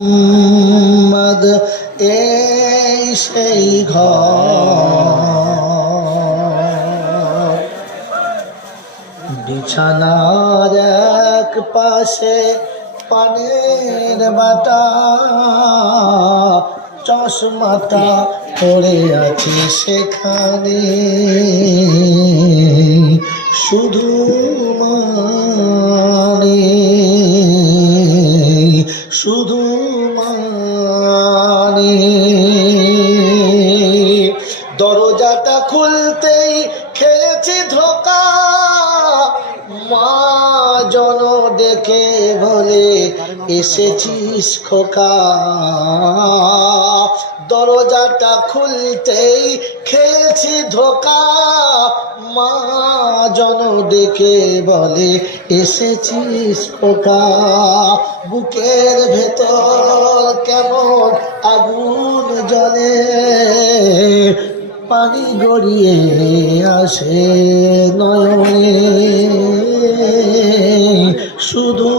মোহাম্মদ এই সেই ঘর, বিছানার এক পাশে পানের বাটা, চশমাটা পড়ে আছে সেখানে, শুধু মানে শুধু মানে দরজাটা খুলতেই খেয়েছি ধোকা, মা জন ডেকে বলে এসেছিস খোকা। দরজাটা খুলতেই খেয়েছি ধোকা, মা জন ডেকে বলে এসেছিস খোকা। বুকের ভেতর কেমন আগুন জ্বলে, পানি গড়িয়ে আসে নয়নে, শুধু